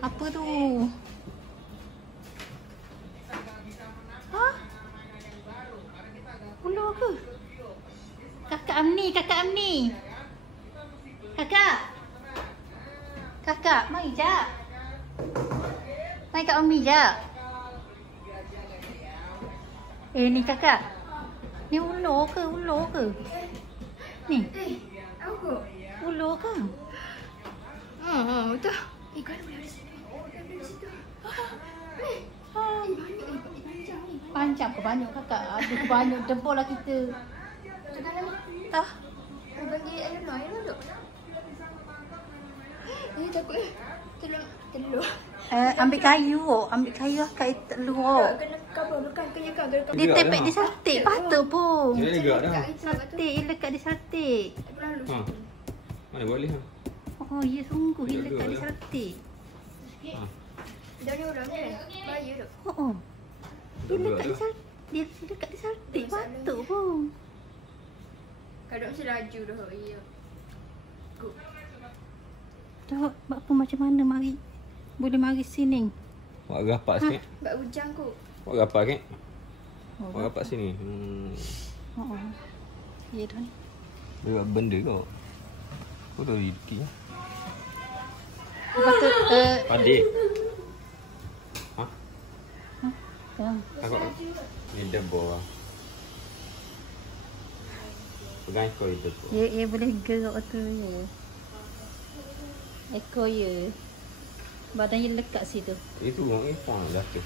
Apa tu? Ha? Ular ke? Kakak Amni, Kakak Amni. Kakak. Kakak, mari jap. Mari kat Amni jap. Ni kakak. Ni ular ke? Ular ke? Ni. Apa? Ular ke? Betul. Kau ada di sini. Ada di situ. Panjang ni. Panjang ke banyak kakak? Aduh banyak jempol lah kita. Tengah lama. Tah. Bagi air lain dulu. Takut. Telur. Ambil kayu. Ambil kayu akak telur. Kena cover bukan kena cover. Dia tepek di saltik. Patut pun. Dia legat dah. Saltik. Dia lekat di saltik. Ha. Mana boleh ha? Oh ya sungguh. Dia lekat di saltik. Ha. Dah ni orang ni. Bahaya tu. Oh. Dia lekat di saltik. Dia lekat di saltik. Patut pun. Kadang mesti laju dah. Ya. Go. Dah, apa macam mana mari? Boleh mari sini. Buat rapat sikit. Bak hujan kot. Buat rapat sikit. Oh, Buat rapat sini. oh. Ya dah ni. Dia buat benda kau. Kau dah rezeki. Lepas tu, Adik. Ha? Tengok. Aku ni debor. Pegang ekor itu. Ya boleh gerak tu ya. Ekor ya. Badannya lekat situ. Itu orang Ipang dah tu.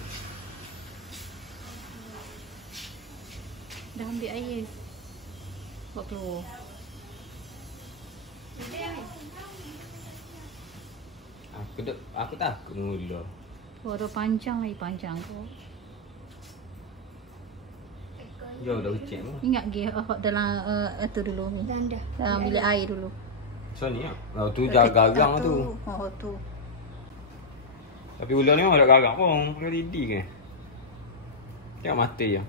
Dah ambil air. Buat keluar. Aku takut mula. Waduh panjang lagi panjang tu. Jauh dah ucap mah. Ingat ke dalam tu dulu ni. Dah. Dalam bilik air dulu. So ni ah. Tu garang tu. Oh tu. Tapi ular ni orang dah garang pun. Dia ready ke? Tengok mata dia.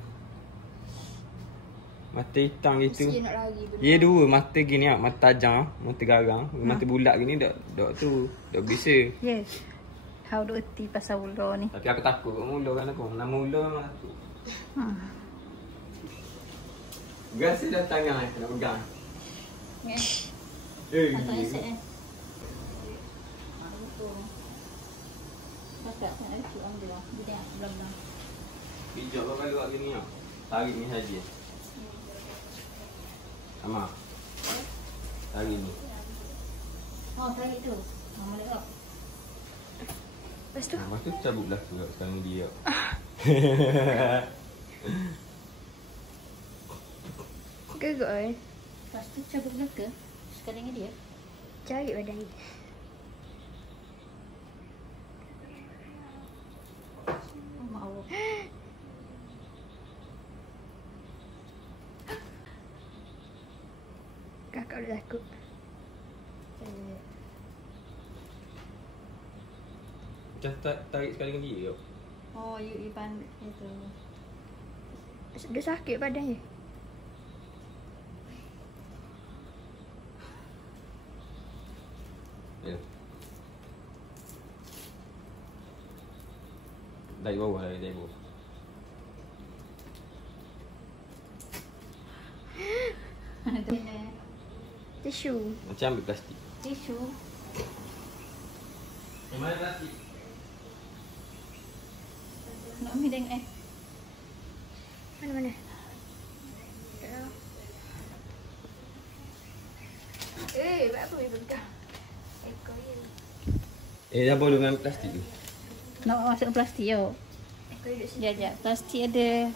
Mata hitam gitu. Mesti nak lari benda. Dia dua mata gini ah, mata tajam, mata garang, mata bulat gini dok tu, dok bisa. Yes. How do erti pasal ular ni? Tapi aku takut kat ular kan aku. Nama ular memang takut. Gas dah tangan nak pegang. Ya. Eh. Patut set betul. Kakak tak ada tu ambil lah. Dia tengok belah-belah. Bijak kau kalau buat gini ah. Tarik ni saja. Sama. Tarik ni. Oh, tarik tu. Mama tengok. Lepas tu. Lepas tu cabut belah tu sekarang dia. Gegak Lepas tu cabut belaka. Sekarang ni dia. Cari badan ni. Oh, mak Allah. Kakak dah takut. Macam tarik sekali dengan dia. Oh, you Iban itu. Dia sakit badannya. Ya. Dari bawah, dari bawah. Tisu. Macam ambil plastik. Tisu. Yang mana plastik? Nak ambil tengok Mana? Buat apa dia pegang? Ekor dia. Dah boleh ambil plastik tu. Nak masuk plastik yo. Ekor dia duduk sini. Sekejap. Plastik ada.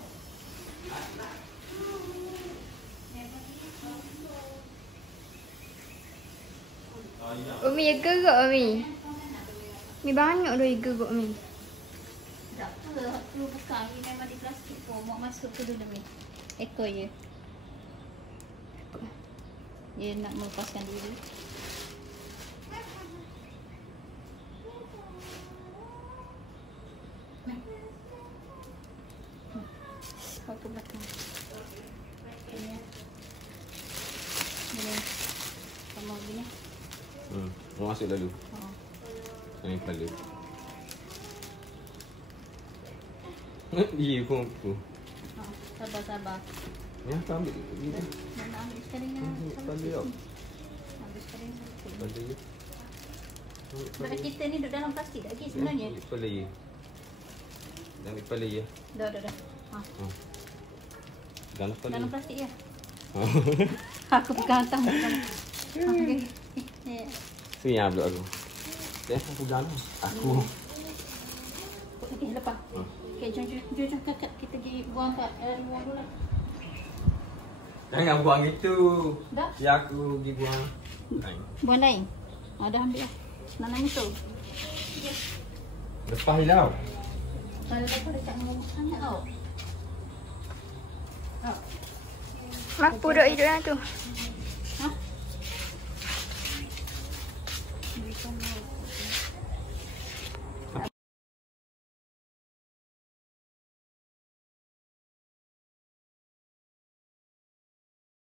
Umi yang gerak Umi. Mi banyak dah yang gerak Umi. Tak apa. Perlu buka. Ini memang di plastik pun. Mau masuk ke dulu ni. Ekor je. Dia nak melepaskan diri. Kau ke belakang. Ini. Boleh. Sama begini. Masuk lalu. Oh. Ini kepala. Iya, pun aku. Ha, sabar. Ya, aku ambil. Mana ambil sekali ni. Pandai tau. Ambil sekali ni. Pandai je. Sebab kita ni duduk dalam plastik lagi sebenarnya. Ambil kepala je. Ambil kepala je. Dah. Ha, Dalam kepala dalam je. plastik ya. Aku pegang atas. Okey. Sini yang blok aku. Aku pegang tu. Aku. Okey, lepas. Okey, jom kakak kita pergi buang kat luar dulu lah. Jangan buang itu. Dah? Ya aku pergi buang. Buang lain. Dah ambil lah. Senang tu. Lepas je tau. Kalau dapat dekat rumah sangat tau. Mampu duk hidup dalam tu. Ha? Berikan